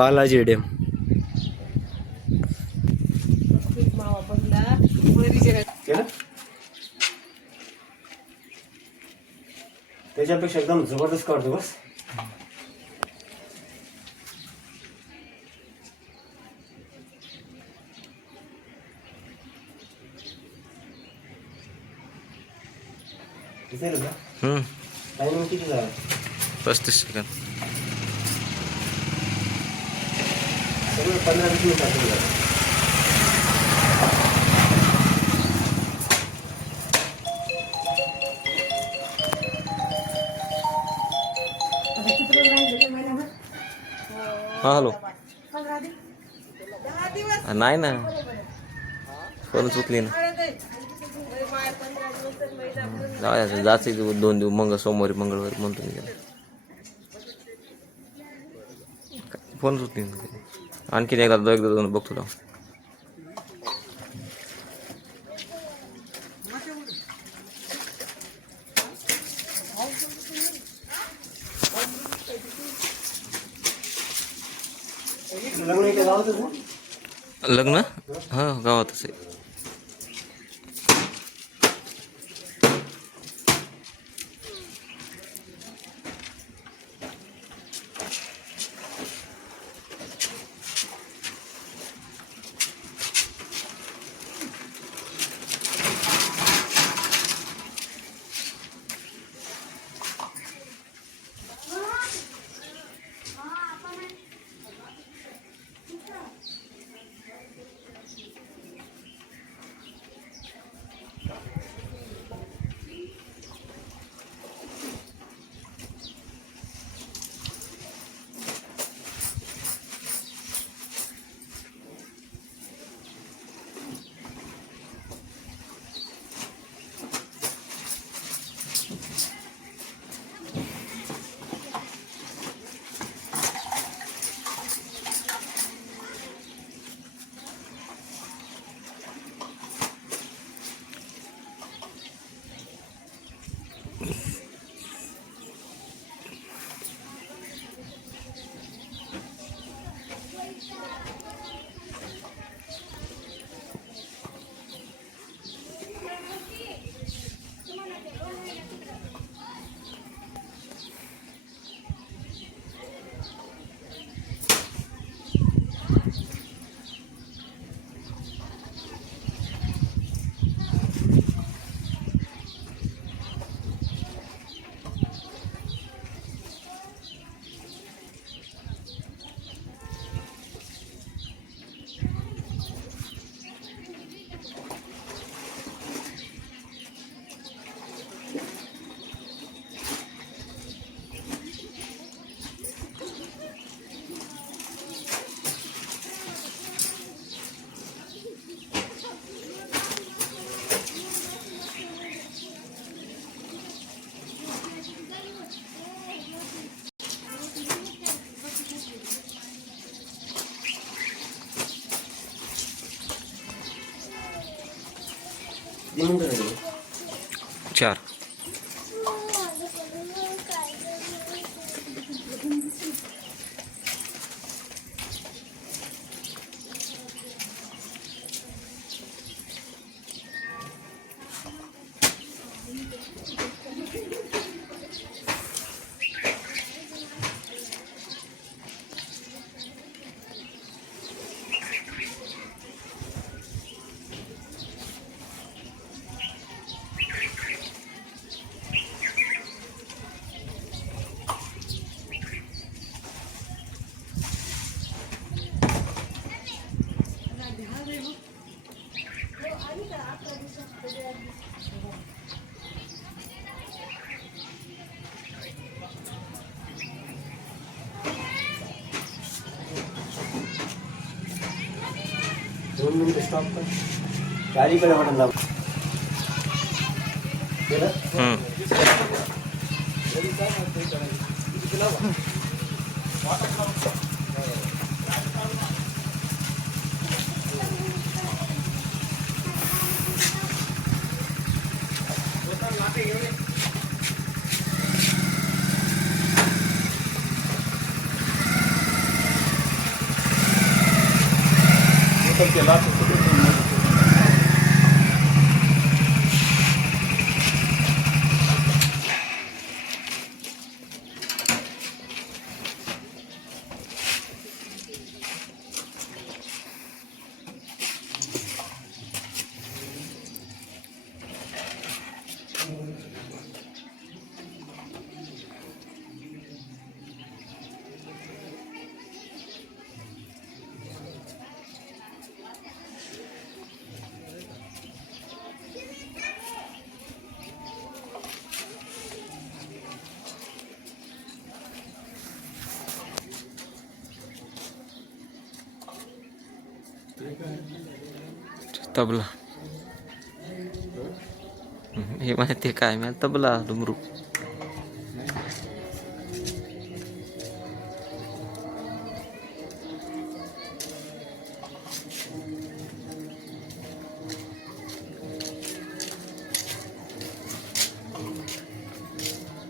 Balaji dam. त्याच्यापेक्षा एकदम जबरदस्त काढतो बस. टायमिंग किती झाला? 35 सेकंद. सगळं 15-20 मिनिटात झालं. हां हॅलो. नाही ना, फोनच उचली ना. जायचं 2 दिवस, सोमवारी मंगळवारी म्हणतो मी. फोनच उचली ना. आणखीन एकदा जाऊन बघतो ना. लग्न हां गावातच आहे. चार. दोन मिनिटं स्टॉप कर. गाडीकडे बटन लाव. तबला हे माहिती काय मी तबला डुमरू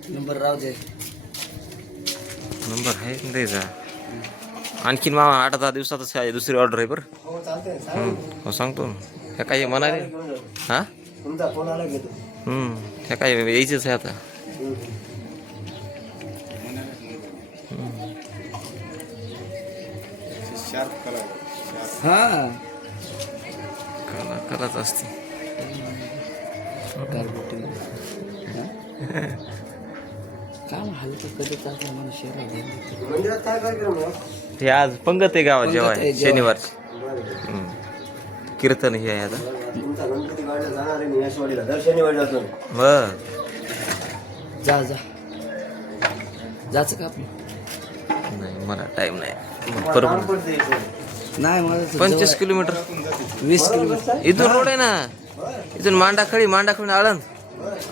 नंबर राहू दे. नंबर आहे ना द्यायचा. आणखीन मामा 8-10 दिवसातच आहे दुसरी ऑर्डर आहे बरं. हो चालतंय, सांग. हो सांगतो ना. ह्या काय म्हणाले हां तुमचा फोन आला घेतो. ह्या काय यायचंच आहे आता. हा कलाच असते. काम हलकं कधी चालतं मला शहरात मंदिरात काय कार्यक्रम आहे? हे आज पंगत आहे गावात जेव्हा पंगत आहे, शनिवारची. कीर्तन हे आहे आता. तुमचा गणपती गाडला जाणार आहे मी यशवाडीला दर शनिवारी जातो. बर जा जायचं का आपण? नाही मला टाइम नाही. बरोबर नाही मला 25 किलोमीटर 20 किलोमीटर इथून रोड आहे ना. इथून मांडाखळी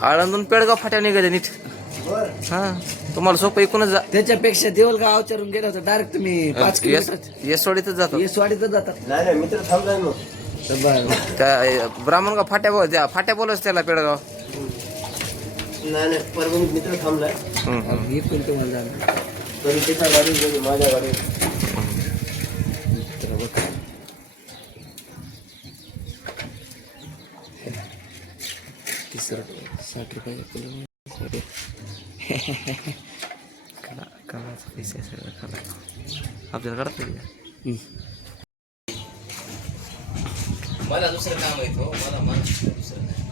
आळंदून पेडगाव फाट्या निघाले नीट. हा तुम्हाला सोपं इकूनच जा. त्याच्यापेक्षा देवलगाव आचरून गेला होता डायरेक्ट तुम्ही 5 किलोमीटर येसवाडीतच जातो. येसवाडीतच जातात. नाही मित्र थांबलाय मग. त्या ब्राह्मणगाव फाट्या बोलच त्याला पेडगाव. नाही परभणीत मित्र थांबलाय. हे कोणते मला तरी त्याच्या गाडी गेली माझ्या गाडी. तिसरं 60 रुपये किलो. कलाचा पैसे सगळं कला आपल्याला काढता येईल. मला दुसरं काम आहे तो मला दुसरं नाही.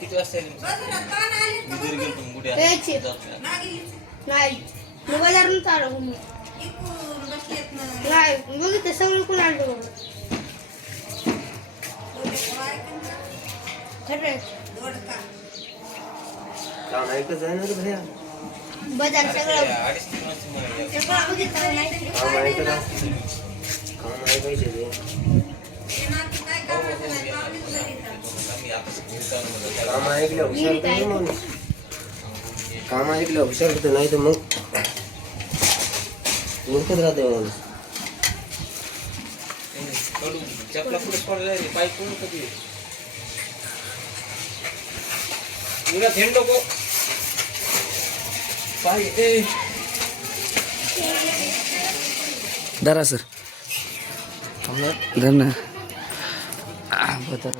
किती वाजता नाही मोबाईलवरून चालू नाही बघितलं सगळं कोण आलं बजार सगळं काम ऐकलं हुशार होतं नाही तर मग मूर्खच राहते म्हणून. चपला पुढे पडला पाय कोण कधी निघा थेंड नको पाय धरा सर धर ना. बाजारात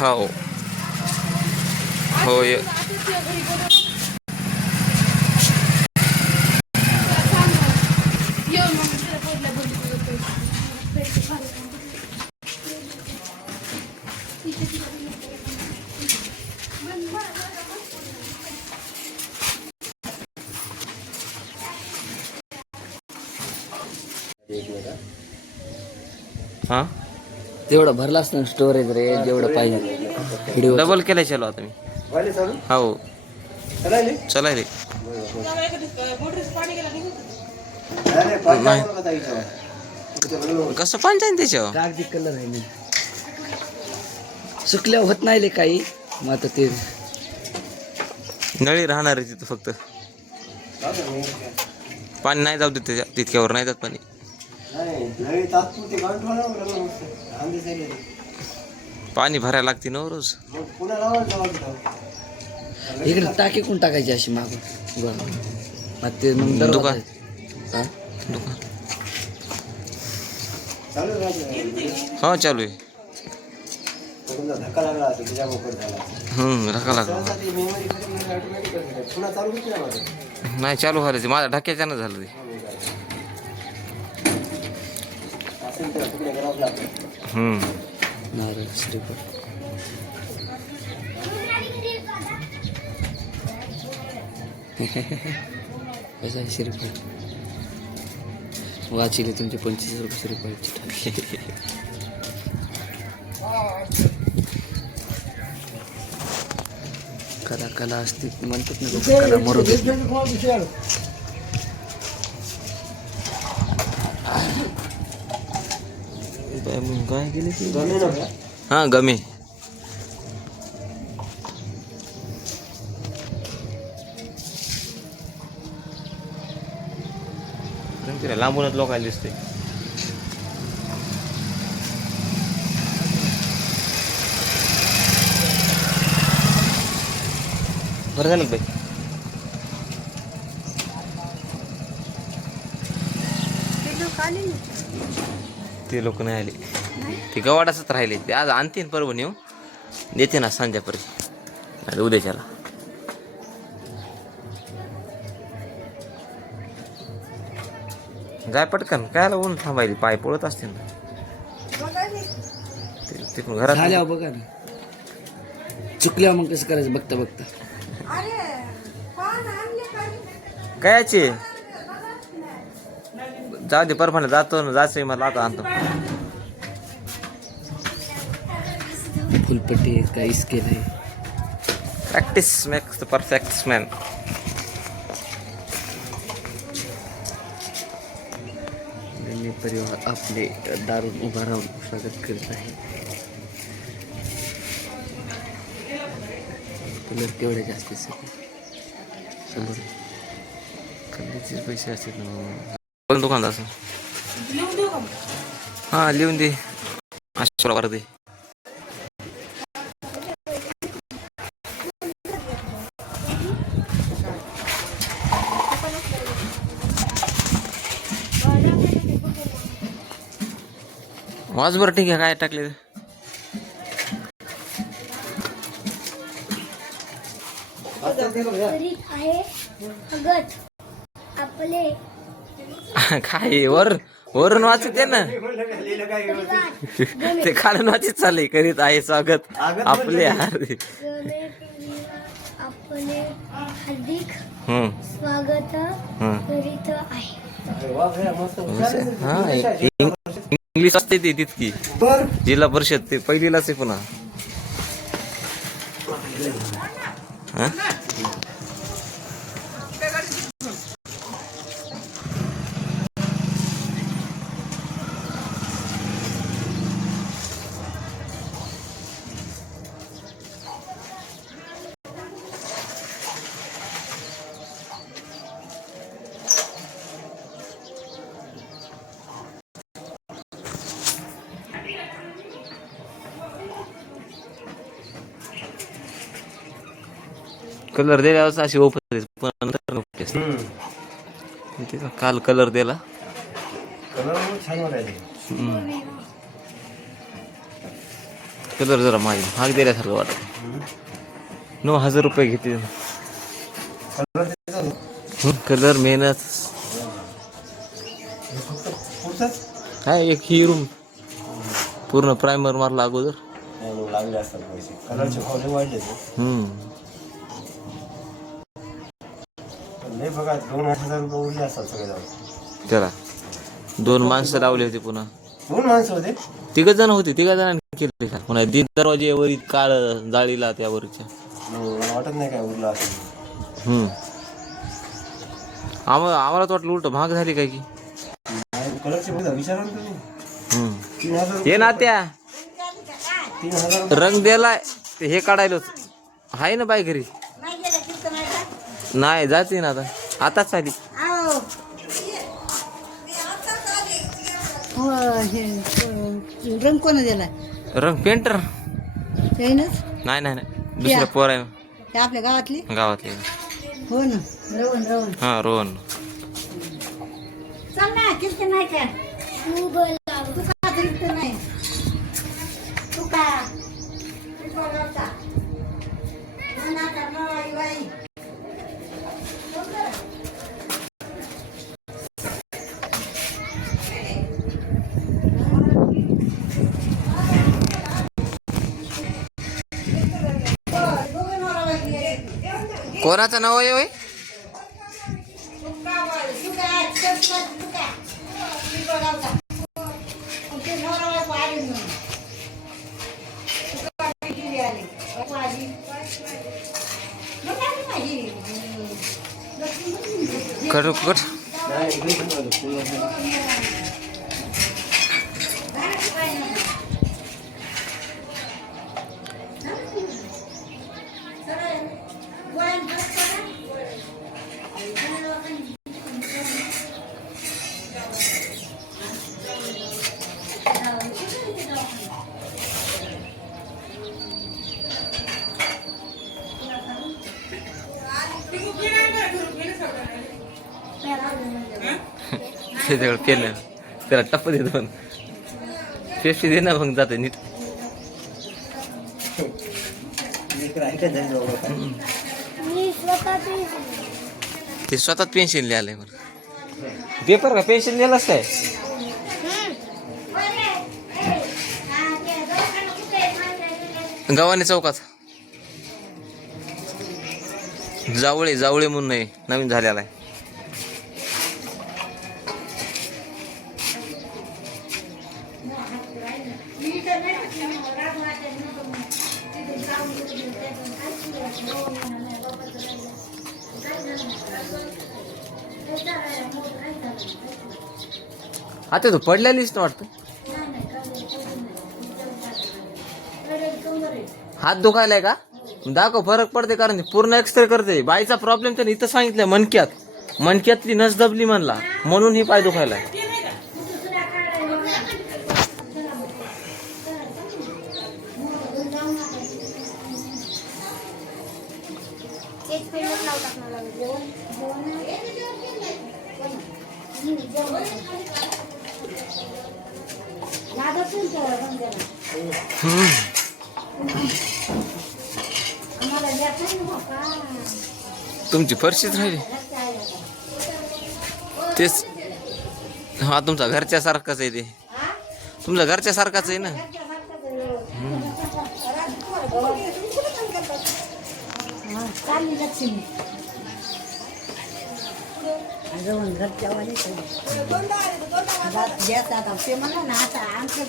हो हो हा तेवढं भरला असतं स्टोरेज रे जेवढं पाहिजे. व्हिडिओ डबल केलाय चलो आता मी. हो चला रे. कसं पाणी जाईन त्याच्यावर. कागदी कलर आहे ना सुकल्या होत नाही ले काही. मग आता ते नळी राहणार आहे तिथं फक्त. पाणी नाही जाऊ देत तितक्यावर नाही जात पाणी. पाणी भरायला लागते ना रोज. इकडे टाकी कोण टाकायची अशी मागून गोळा ते मग दुकान हा? दुकान हो चालू आहे. धक्का लागला असेल धक्का लागला नाही चालू व्हायला ते माझ्या ढक्याच्यानं झालं ते. नारळ श्रीफळ कसं आहे श्रीफळ वाचिले तुमचे 25 रुपये श्रीफळची टाकी. कला कला असते म्हणतात ना लोक, कला मरत काय केले हा गमे लांबूनच लोकांना दिसते. बरं झालं बाई. ते लोक नाही आले, ते गवाडाच राहिले. ते आज आणतीन परभणी येऊ देते ना संध्यापर्यंत उद्याच्याला. जाय पटकन काय ऊन थांबायली, पाय पळत असते ना तिकडून घरात. झाल्यावर बघा ना चुकल्यावर मग कसं करायचं बघता बघता. कायचे जाऊ दे परफाने जातो ना, जायचंय मला आता आणतो. फुलपट्टी आहे का स्केल आहे. Practice makes the perfect man. परिवार आपले दारून उभा राहून स्वागत करत आहे. कलर केवढे जास्त 100 कधीचे पैसे असतात ना दुकानदार असं. हां लिहून दे 500 दे. वाज बरं ठीक आहे. काय टाकले काय वरून वाचते ना ते खालून वाचित चालले. करीत आहे स्वागत आपले आपले हार्दिक स्वागत करीत आहे. हा इंग्लिश असते ती तितकी. जिल्हा परिषद ते पहिलीलाच आहे पुन्हा. कलर दिल्यावर अशी ओपन पण नंतर काल कलर दिला. कलर जरा महाग दिल्यासारखं वाटत. 9,000 रुपये घेते कलर. मेहनत काय एक ही रूम पूर्ण प्रायमर मारला अगोदर. लागले असतात पैसे, कलरचे भाव वाढले. नाही बघा 2,000 रुपये उरले असतात सगळे जाऊन. त्याला 2 माणसं लावली होती पुन्हा. 2 माणसं होते. 3 जण होते. 3 जणांनी केले का पुन्हा दरवाजे वर काळ जाळीला त्यावरच्या. मला वाटत नाही काय उरलं असं. आम्हाला तर वाटलं उलट महाग झाली काय की. कलरचे बघा विचारा ना तुम्ही. 3,000 हे ना त्या 3,000 रंग दिलाय ते हे काढायला आहे ना बाई घरी. नाही जाते ना आता. आताच आली. रंग कोण दिलाय? रंग पेंटर. त्यानंच नाही नाही नाही दुसरं पोर आहे ते आपल्या गावातली. गावातले. हो ना, रवण. हा रोहन. चल ना, कीर्तन नाही का? तू बोला तू का कीर्तन नाही? तू का? तू बोलावता. मनाचा नवाई बाई. कोणाचं नाव आहे होय? Cut cut. त्याच्याकडे पेन आहे. त्याला टप्प देतो पण पेप्सी दे ना मग जाते नीट. मी स्वतः ते स्वतः पेन्शन लिहायला मला. पेपर का पेन्शन लिहिलाच काय? गव्हाणे चौकात जावळे म्हणून नाही नवीन झालेला आहे. आता तू पडलेलीच ना वाटतं. हात दुखायलाय का? दाखव फरक पडते कारण पूर्ण एक्सरे करते. बाईचा प्रॉब्लेम तर इथं सांगितलंय मणक्यातली नस दबली म्हणला म्हणून ही पाय दुखायलाय. एक पेनच लावतात मला तुमची फरशीच राहिली. तेच हा तुमचा घरच्या सारखाच आहे. ते तुमच्या घरच्या सारखाच आहे ना. रवण घरच्या वाणी ते म्हणा ना आता आमच्या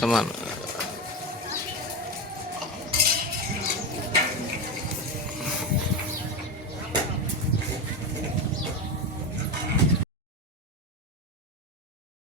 समान